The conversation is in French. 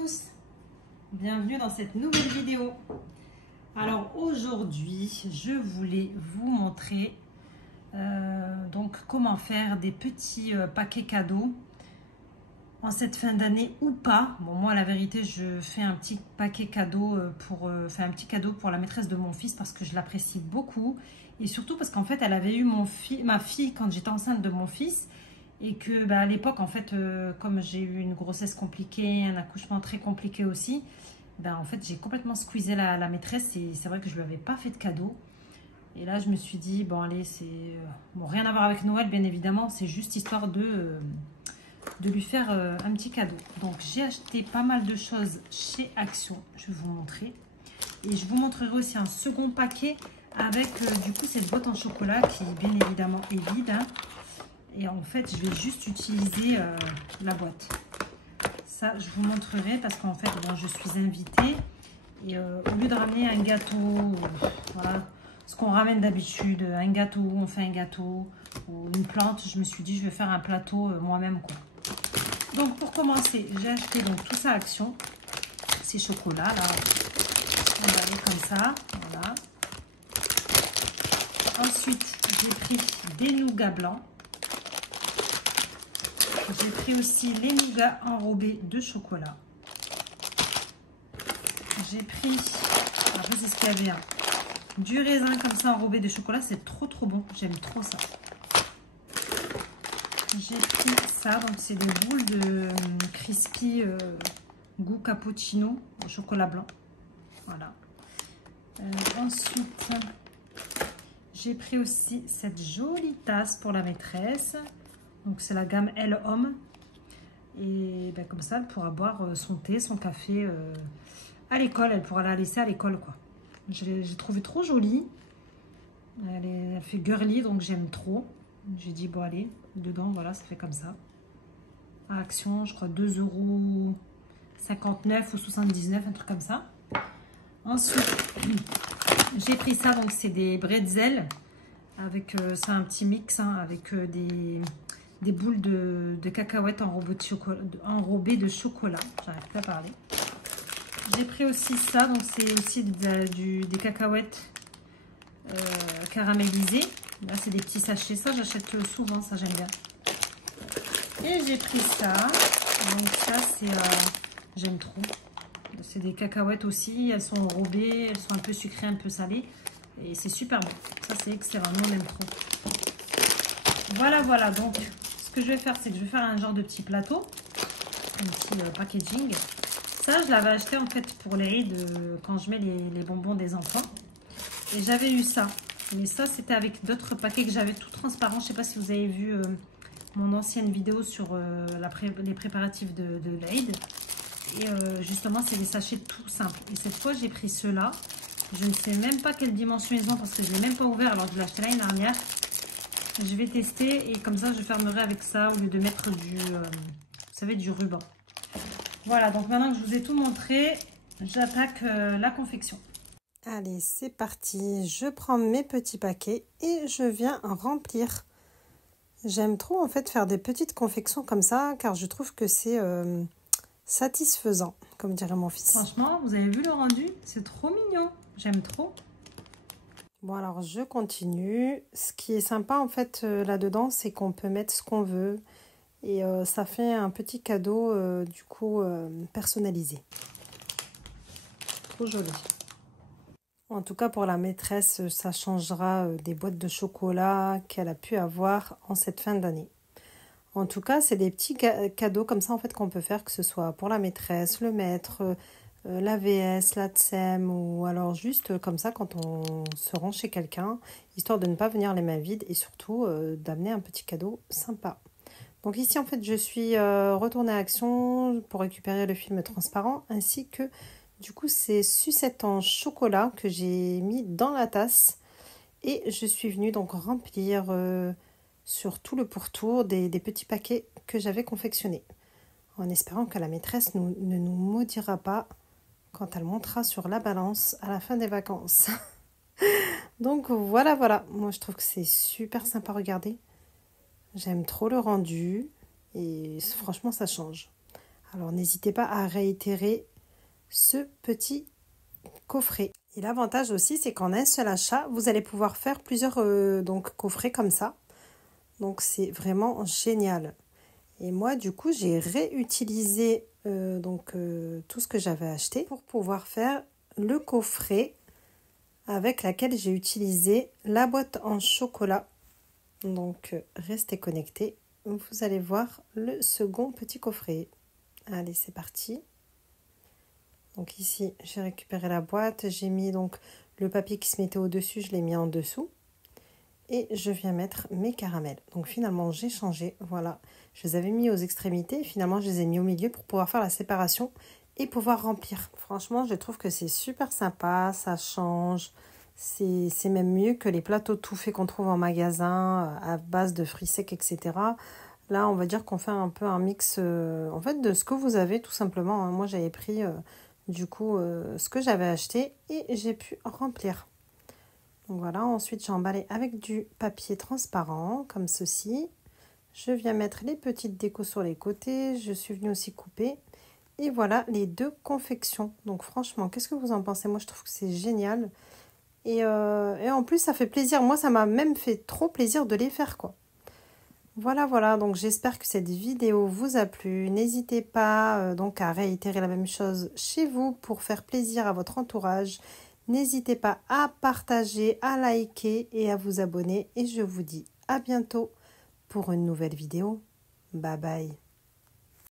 tous, bienvenue dans cette nouvelle vidéo. Alors aujourd'hui je voulais vous montrer donc comment faire des petits paquets cadeaux en cette fin d'année ou pas. Bon, moi la vérité je fais un petit paquet cadeau pour un petit cadeau pour la maîtresse de mon fils parce que je l'apprécie beaucoup et surtout parce qu'en fait elle avait eu ma fille quand j'étais enceinte de mon fils. Et que à l'époque, en fait, comme j'ai eu une grossesse compliquée, un accouchement très compliqué aussi, en fait, j'ai complètement squeezé la maîtresse et c'est vrai que je ne lui avais pas fait de cadeau. Et là, je me suis dit, bon, allez, c'est... Bon, rien à voir avec Noël, bien évidemment, c'est juste histoire de lui faire un petit cadeau. Donc, j'ai acheté pas mal de choses chez Action, je vais vous montrer. Et je vous montrerai aussi un second paquet avec, du coup, cette boîte en chocolat qui, bien évidemment, est vide, hein. Et en fait, je vais juste utiliser la boîte. Ça, je vous montrerai parce qu'en fait, bon, je suis invitée. Et au lieu de ramener un gâteau, voilà, ce qu'on ramène d'habitude, un gâteau, on fait un gâteau ou une plante, je me suis dit, je vais faire un plateau moi-même, quoi. Donc, pour commencer, j'ai acheté donc tout ça à Action. Ces chocolats, là, on va aller comme ça, voilà. Ensuite, j'ai pris des nougats blancs. J'ai pris aussi les nougats enrobés de chocolat. J'ai pris, après c'est ce qu'il y avait, hein, du raisin comme ça enrobé de chocolat, c'est trop bon, j'aime trop ça. J'ai pris ça, donc c'est des boules de crispy goût cappuccino au chocolat blanc. Voilà. Ensuite, j'ai pris aussi cette jolie tasse pour la maîtresse. Donc c'est la gamme Elle Homme. Et comme ça, elle pourra boire son thé, son café à l'école. Elle pourra la laisser à l'école, quoi. J'ai trouvé trop jolie. Elle fait girly, donc j'aime trop. J'ai dit, bon allez, dedans, voilà, ça fait comme ça. À Action, je crois 2,59 € ou 79, un truc comme ça. Ensuite, j'ai pris ça, donc c'est des bretzels. Avec ça, un petit mix, hein, avec des boules de cacahuètes enrobées de chocolat. J'arrive pas à parler. J'ai pris aussi ça, donc c'est aussi des cacahuètes caramélisées. Là, c'est des petits sachets. Ça, j'achète souvent, ça, j'aime bien. Et j'ai pris ça. Donc ça, c'est... j'aime trop. C'est des cacahuètes aussi. Elles sont enrobées, elles sont un peu sucrées, un peu salées. Et c'est super bon. Ça, c'est excellent. Nous, on aime trop. Voilà. Donc, ce que je vais faire, c'est que je vais faire un genre de petit plateau. Un petit packaging. Ça, je l'avais acheté, en fait, pour les quand je mets les bonbons des enfants. Et j'avais eu ça. Mais ça, c'était avec d'autres paquets que j'avais tout transparent. Je ne sais pas si vous avez vu mon ancienne vidéo sur les préparatifs de l'Aid. Et justement, c'est des sachets tout simples. Et cette fois, j'ai pris ceux-là. Je ne sais même pas quelle dimension ils ont parce que je ne l'ai même pas ouvert alors que je l'ai acheté l'année dernière. Je vais tester et comme ça, je fermerai avec ça au lieu de mettre vous savez, du ruban. Voilà, donc maintenant que je vous ai tout montré, j'attaque la confection. Allez, c'est parti. Je prends mes petits paquets et je viens remplir. J'aime trop en fait faire des petites confections comme ça car je trouve que c'est satisfaisant, comme dirait mon fils. Franchement, vous avez vu le rendu? C'est trop mignon. J'aime trop. Bon, alors je continue. Ce qui est sympa en fait là-dedans, c'est qu'on peut mettre ce qu'on veut. Et ça fait un petit cadeau du coup personnalisé. Trop joli. En tout cas pour la maîtresse, ça changera des boîtes de chocolat qu'elle a pu avoir en cette fin d'année. En tout cas, c'est des petits cadeaux comme ça en fait qu'on peut faire, que ce soit pour la maîtresse, le maître, la VS, la TSEM ou alors juste comme ça quand on se rend chez quelqu'un, histoire de ne pas venir les mains vides et surtout d'amener un petit cadeau sympa. Donc ici en fait je suis retournée à Action pour récupérer le film transparent ainsi que du coup ces sucettes en chocolat que j'ai mis dans la tasse et je suis venue donc remplir sur tout le pourtour des petits paquets que j'avais confectionnés en espérant que la maîtresse ne nous maudira pas quand elle montera sur la balance à la fin des vacances. Donc voilà, moi je trouve que c'est super sympa à regarder. J'aime trop le rendu et franchement ça change. Alors n'hésitez pas à réitérer ce petit coffret. Et l'avantage aussi, c'est qu'en un seul achat, vous allez pouvoir faire plusieurs donc coffrets comme ça. Donc c'est vraiment génial. Et moi, du coup, j'ai réutilisé tout ce que j'avais acheté pour pouvoir faire le coffret avec laquelle j'ai utilisé la boîte en chocolat. Donc, restez connectés. Vous allez voir le second petit coffret. Allez, c'est parti. Donc ici, j'ai récupéré la boîte. J'ai mis donc le papier qui se mettait au-dessus, je l'ai mis en dessous. Et je viens mettre mes caramels. Donc finalement, j'ai changé. Voilà, je les avais mis aux extrémités. Finalement, je les ai mis au milieu pour pouvoir faire la séparation et pouvoir remplir. Franchement, je trouve que c'est super sympa. Ça change. C'est même mieux que les plateaux tout faits qu'on trouve en magasin à base de fruits secs, etc. Là, on va dire qu'on fait un peu un mix en fait de ce que vous avez tout simplement. Moi, j'avais pris ce que j'avais acheté et j'ai pu remplir. Donc voilà, ensuite j'ai emballé avec du papier transparent comme ceci. Je viens mettre les petites décos sur les côtés. Je suis venue aussi couper. Et voilà les deux confections. Donc franchement, qu'est-ce que vous en pensez? Moi, je trouve que c'est génial. Et en plus, ça fait plaisir. Moi, ça m'a même fait trop plaisir de les faire, quoi. Voilà. Donc j'espère que cette vidéo vous a plu. N'hésitez pas donc à réitérer la même chose chez vous pour faire plaisir à votre entourage. N'hésitez pas à partager, à liker et à vous abonner. Et je vous dis à bientôt pour une nouvelle vidéo. Bye bye.